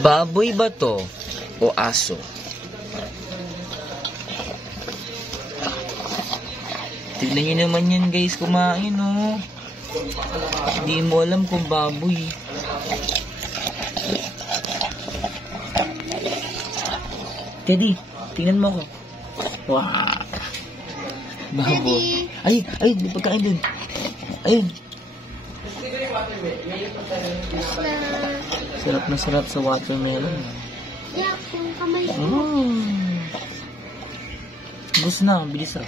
Baboy ba to? O aso? Tignan nyo naman yan guys, kumain oh. Hindi mo alam kung baboy. Teddy, tingnan mo ako. Wow. Baboy. Ay, may pagkain dun. Ayun. Sarap na sarap sa watermelon. Yeah, kung kamay ko. Gusto na, bilis ah.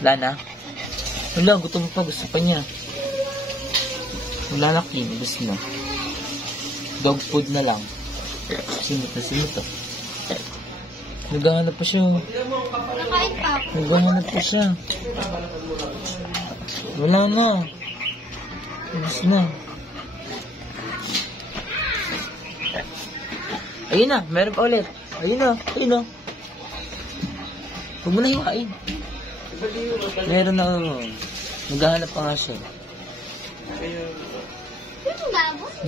Wala na? Wala, gutom pa, gusto pa niya. Wala na, Kim, gusto na. Dog food na lang. Simot ah. Naghahanap pa siya. Nakain pa. Naghahanap pa siya. Wala na. Gusto na. Ayun na, meron pa ulit. Ayun na. Huwag mo na hiwain. Meron na. Naghahanap pa nga siya.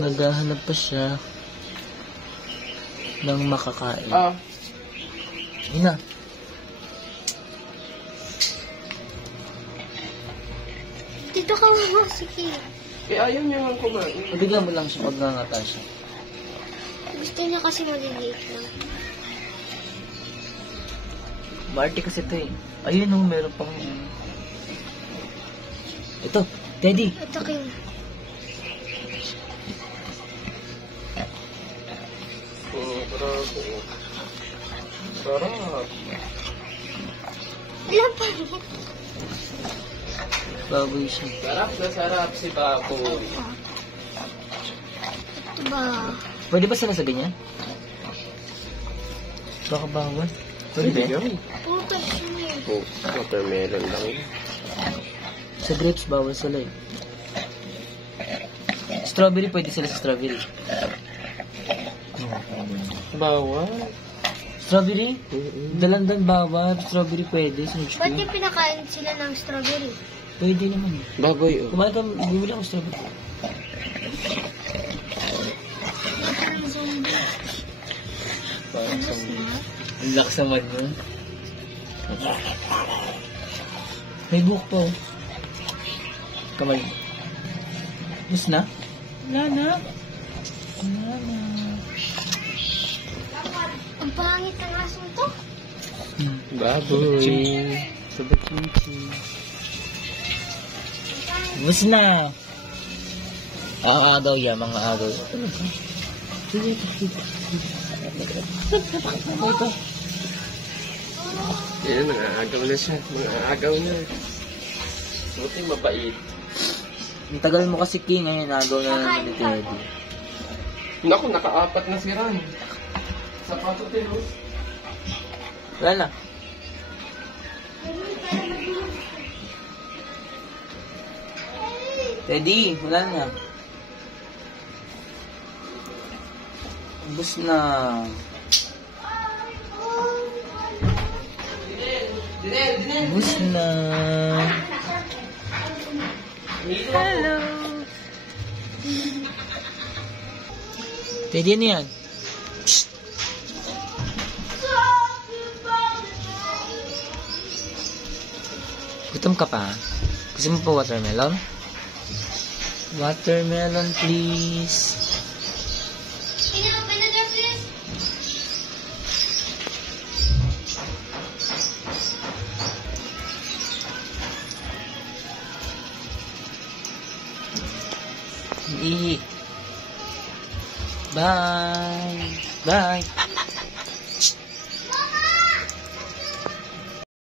Naghahanap pa siya ng makakain. Ayun na. Dito ka mo, sige. Ayaw niya nga kumain. Pabigyan mo lang siya pag nangata siya. Gusto niya kasi maliliit lang. Maarte kasi ito eh. Ayun oh, meron pang... Ito, Teddy. Ito kayo. Sarap. Ilan pa rin? Baboy siya. Sarap na sarap si baboy. Ito ba? Pwede ba sila sa ganyan? Baka bawal. Pwede ba? Puto siya eh. Oh, watermelon lang yun. Sa grapes, bawal sila eh. Strawberry, pwede sila sa strawberry. Bawal. Strawberry? Dalandan bawal. Strawberry pwede. Ba't yung pinakain sila ng strawberry? Pwede naman. Baboy oh. Kumain ka, bumili ako strawberry. Parang zombie. Ubus na. Ang lakas naman yun. May buhok po. Kamay. Gusto na? Wala na. Ang pangit ng asong to. Baboy. Sabay chichi. Gusto na. Agaw yan, mga agaw. Sige, sige. Yan, nangagaw na siya. Nangagaw na. Buti mabait. Ang tagal mo kasi King, ngayon agaw na naman ni Teddy. Naku, nakaapat na si Ran. Sapato tilo. Wala na. Teddy, wala na. Ubus na. Ubus na. Hello. Teddy, ano yan? Psst. Gutom ka pa? Gusto mo pa watermelon? Watermelon, please. Can you open the door, please? Bye. Bye.